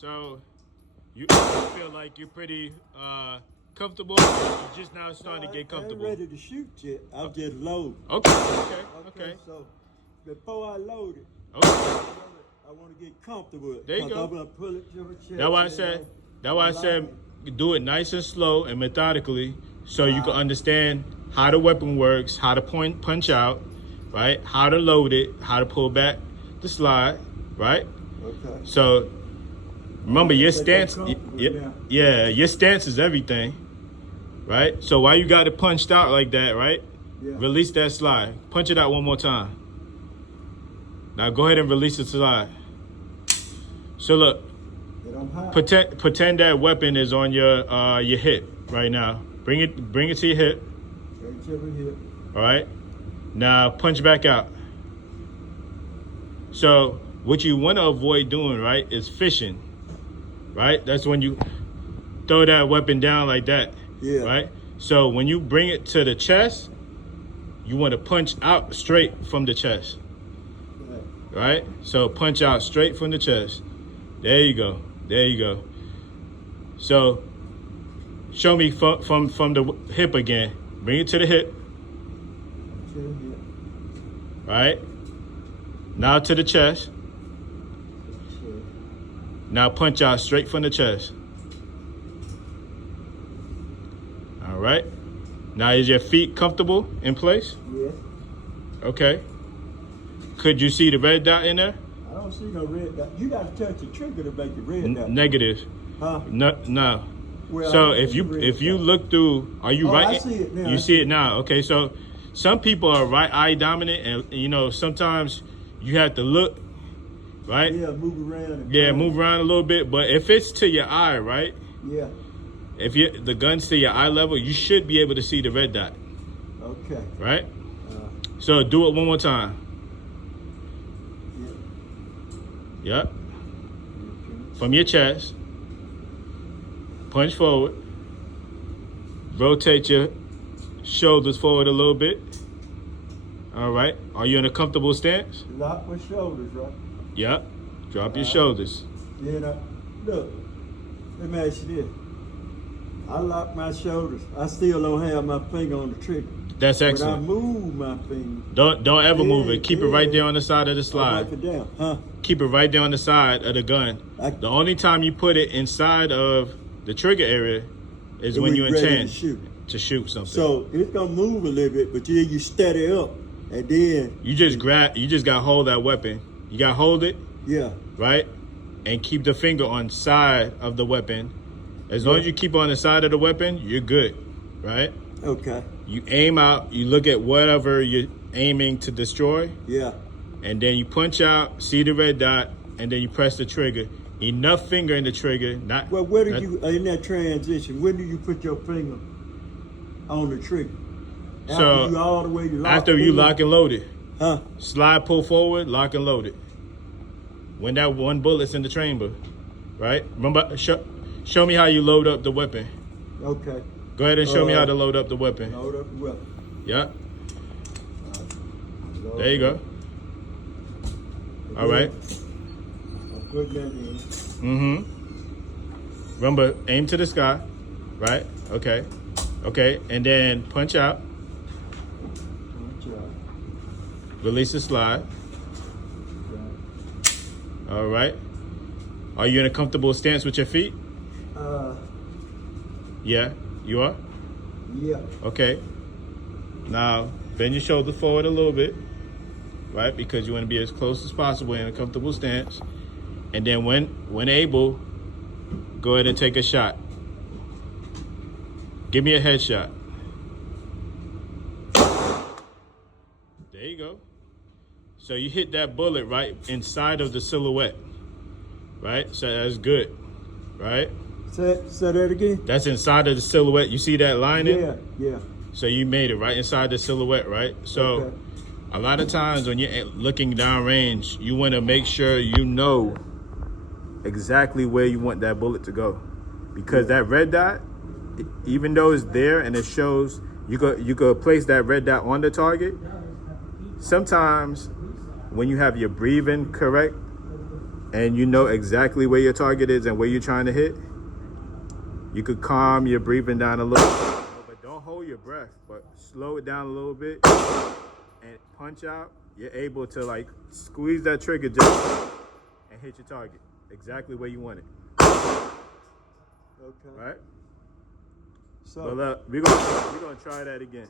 So you feel like you're pretty comfortable. You're just now starting to get comfortable. I ain't ready to shoot yet. I'll just load. Okay. So before I load it, Okay. I want to get comfortable. There you go. I'm gonna pull it to my chest. That's why I said do it nice and slow and methodically, so you can understand how the weapon works, how to punch out, right? How to load it, how to pull back the slide, right? Okay. So remember your stance. Yeah, your stance is everything, right? So while you got it punched out like that, right? Yeah. Release that slide. Punch it out one more time. Now go ahead and release the slide. So look, pretend that weapon is on your hip right now. Bring it to your hip. Bring it to my hip. All right. Now punch back out. So what you want to avoid doing, right, is fishing. Right? That's when you throw that weapon down like that. Yeah. Right? So when you bring it to the chest, you want to punch out straight from the chest. Right? So punch out straight from the chest. There you go. There you go. So show me from the hip again. Bring it to the hip. Right? Now to the chest. Now punch out straight from the chest. All right. Now is your feet comfortable in place? Yes. Okay. Could you see the red dot in there? I don't see no red dot. You got to touch the trigger to make the red dot. Negative. Huh? No. Well, so if you look through, are you right? I see it now. You see it now. Okay. So some people are right eye dominant, and sometimes you have to look. Right? Yeah, move around. Move around a little bit. But if it's to your eye, right? Yeah. If the gun's to your eye level, you should be able to see the red dot. Okay. Right? So do it one more time. Yeah. Yep. From your chest. Punch forward. Rotate your shoulders forward a little bit. All right. Are you in a comfortable stance? Lock my shoulders, right? Yep. Drop your shoulders. Then look, let me ask you this. I lock my shoulders. I still don't have my finger on the trigger. That's excellent. When I move my finger. Don't ever move it. Keep it right there on the side of the slide. Wipe it down, huh? Keep it right there on the side of the gun. The only time you put it inside of the trigger area is when you intend to shoot something. So it's gonna move a little bit, but then you steady up, and then you just gotta hold that weapon. You gotta hold it. Yeah. Right? And keep the finger on side of the weapon. As long as you keep on the side of the weapon, you're good. Right? Okay. You aim out, you look at whatever you're aiming to destroy. Yeah. And then you punch out, see the red dot, and then you press the trigger. Enough finger in the trigger. Well, where did you, in that transition, when do you put your finger on the trigger? After you all the way lock after you lock and load it. Huh? Slide, pull forward, lock and load it. When that one bullet's in the chamber, right? Remember, show me how you load up the weapon. Okay. Go ahead and show me how to load up the weapon. Load up the weapon. Yeah. There you go. All right. I'll put that in. Mm-hmm. Remember, aim to the sky, right? Okay. Okay, and then punch out. Punch out. Release the slide. All right. Are you in a comfortable stance with your feet? Yeah, you are? Yeah. Okay. Now, bend your shoulder forward a little bit, right? Because you want to be as close as possible in a comfortable stance. And then when able, go ahead and take a shot. Give me a headshot. There you go. So you hit that bullet right inside of the silhouette, right? So that's good, right? Say that again? That's inside of the silhouette. You see that lining? Yeah. So you made it right inside the silhouette, right? So a lot of times when you're looking downrange, you want to make sure you know exactly where you want that bullet to go. Because that red dot, even though it's there and it shows, you could place that red dot on the target. Sometimes when you have your breathing correct and you know exactly where your target is and where you're trying to hit, you could calm your breathing down a little, but don't hold your breath, but slow it down a little bit and punch out. You're able to like squeeze that trigger just and hit your target exactly where you want it. Okay. Right? So Well, we're gonna try that again.